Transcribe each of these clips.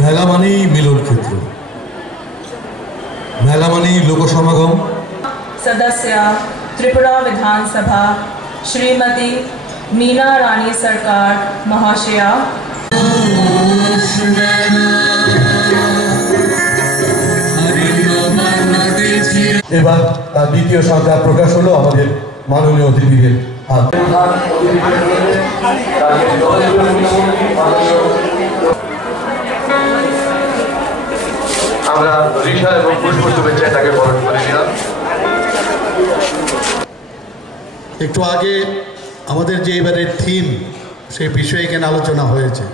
মেলা মানেই মিলন ক্ষেত্র, মেলা मानेई लोक समागम। सदस्य त्रिपुरा विधानसभा श्रीमती मीना रानी सरकार महाशया। এবার তার দ্বিতীয় সংখ্যা প্রকাশ হলো আমাদের মাননীয় অতিথিদের হাত। আমরা রিশা এবং পুষ্প শুভেচ্ছা তাকে বরণ করে নিলাম। একটু আগে আমাদের যে এবারের থিম সেই বিষয়ে এখানে আলোচনা হয়েছে।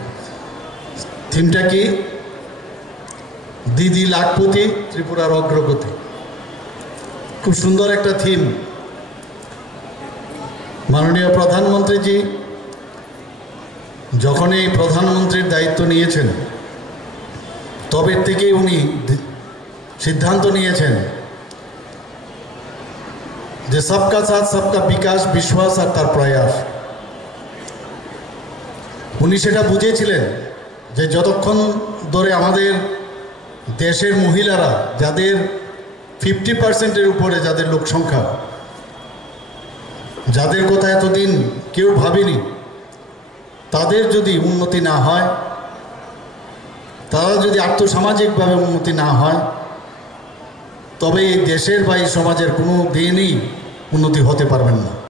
থিমটা কি? দিদি লাখপতি ত্রিপুরার অগ্রগতি। খুব সুন্দর একটা থিম। মাননীয় প্রধানমন্ত্রীজি যখন এই প্রধানমন্ত্রীর দায়িত্ব নিয়েছেন তবে থেকেই উনি সিদ্ধান্ত নিয়েছেন যে সবকা সাথ সবকা বিকাশ, বিশ্বাস আর তার প্রয়াস। উনি সেটা বুঝেছিলেন যে যতক্ষণ ধরে আমাদের দেশের মহিলারা, যাদের 50%-এর উপরে যাদের লোক সংখ্যা, যাদের কথা এতদিন কেউ ভাবেনি, তাদের যদি উন্নতি না হয়, তারা যদি আর্থসামাজিকভাবে উন্নতি না হয়, তবে এই দেশের বা এই সমাজের কোনো দিনই উন্নতি হতে পারবেন না।